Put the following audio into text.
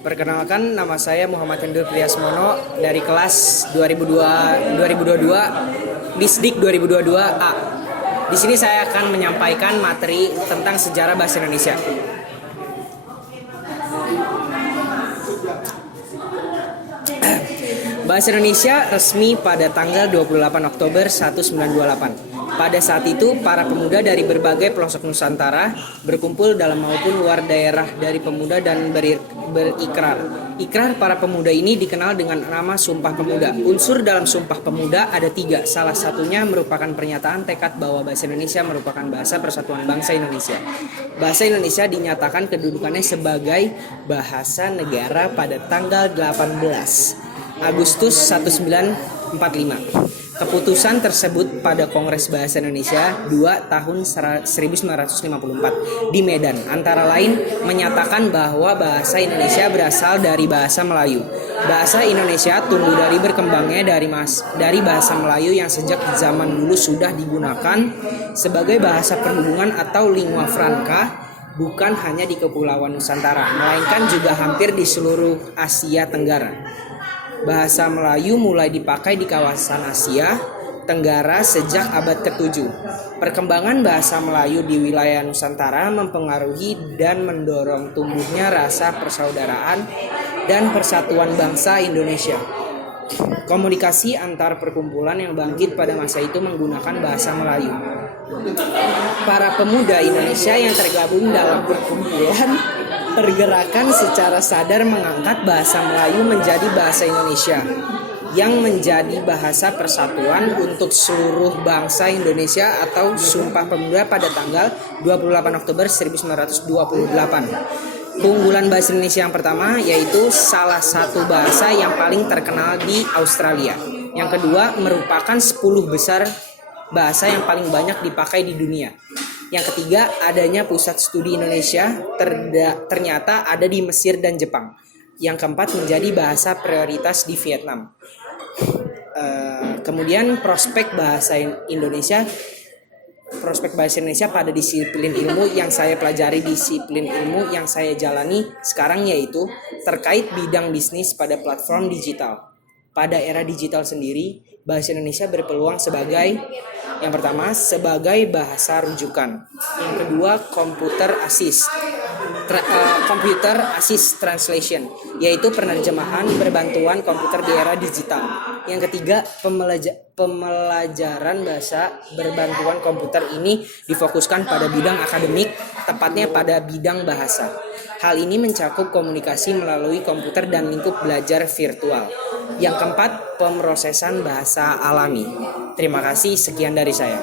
Perkenalkan, nama saya Muhammad Hendur Priasmono dari kelas 2022 Disdik 2022A. Di sini saya akan menyampaikan materi tentang sejarah bahasa Indonesia. Bahasa Indonesia resmi pada tanggal 28 Oktober 1928. Pada saat itu, para pemuda dari berbagai pelosok Nusantara berkumpul dalam maupun luar daerah dari pemuda dan berikrar. Ikrar para pemuda ini dikenal dengan nama Sumpah Pemuda. Unsur dalam Sumpah Pemuda ada 3. Salah satunya merupakan pernyataan tekad bahwa bahasa Indonesia merupakan bahasa persatuan bangsa Indonesia. Bahasa Indonesia dinyatakan kedudukannya sebagai bahasa negara pada tanggal 18 Agustus 1945. Keputusan tersebut pada Kongres Bahasa Indonesia 2 tahun 1954 di Medan, antara lain menyatakan bahwa bahasa Indonesia berasal dari bahasa Melayu. Bahasa Indonesia tumbuh dari berkembangnya dari bahasa Melayu yang sejak zaman dulu sudah digunakan sebagai bahasa perhubungan atau lingua franca, bukan hanya di Kepulauan Nusantara, melainkan juga hampir di seluruh Asia Tenggara. Bahasa Melayu mulai dipakai di kawasan Asia Tenggara sejak abad ke-7. Perkembangan bahasa Melayu di wilayah Nusantara mempengaruhi dan mendorong tumbuhnya rasa persaudaraan dan persatuan bangsa Indonesia. Komunikasi antar perkumpulan yang bangkit pada masa itu menggunakan bahasa Melayu. Para pemuda Indonesia yang tergabung dalam perkumpulan pergerakan secara sadar mengangkat bahasa Melayu menjadi bahasa Indonesia yang menjadi bahasa persatuan untuk seluruh bangsa Indonesia atau Sumpah Pemuda pada tanggal 28 Oktober 1928. Keunggulan bahasa Indonesia yang pertama yaitu salah satu bahasa yang paling terkenal di Australia. Yang kedua, merupakan 10 besar bahasa yang paling banyak dipakai di dunia. Yang ketiga, adanya pusat studi Indonesia ternyata ada di Mesir dan Jepang. Yang keempat, menjadi bahasa prioritas di Vietnam. Kemudian prospek bahasa Indonesia pada disiplin ilmu yang saya pelajari, disiplin ilmu yang saya jalani sekarang yaitu terkait bidang bisnis pada platform digital. Pada era digital sendiri, bahasa Indonesia berpeluang sebagai yang pertama, sebagai bahasa rujukan. Yang kedua, computer assist translation, yaitu penerjemahan berbantuan komputer di era digital. Yang ketiga, pembelajaran bahasa berbantuan komputer ini difokuskan pada bidang akademik, tepatnya pada bidang bahasa. Hal ini mencakup komunikasi melalui komputer dan lingkup belajar virtual. Yang keempat, pemrosesan bahasa alami. Terima kasih, sekian dari saya.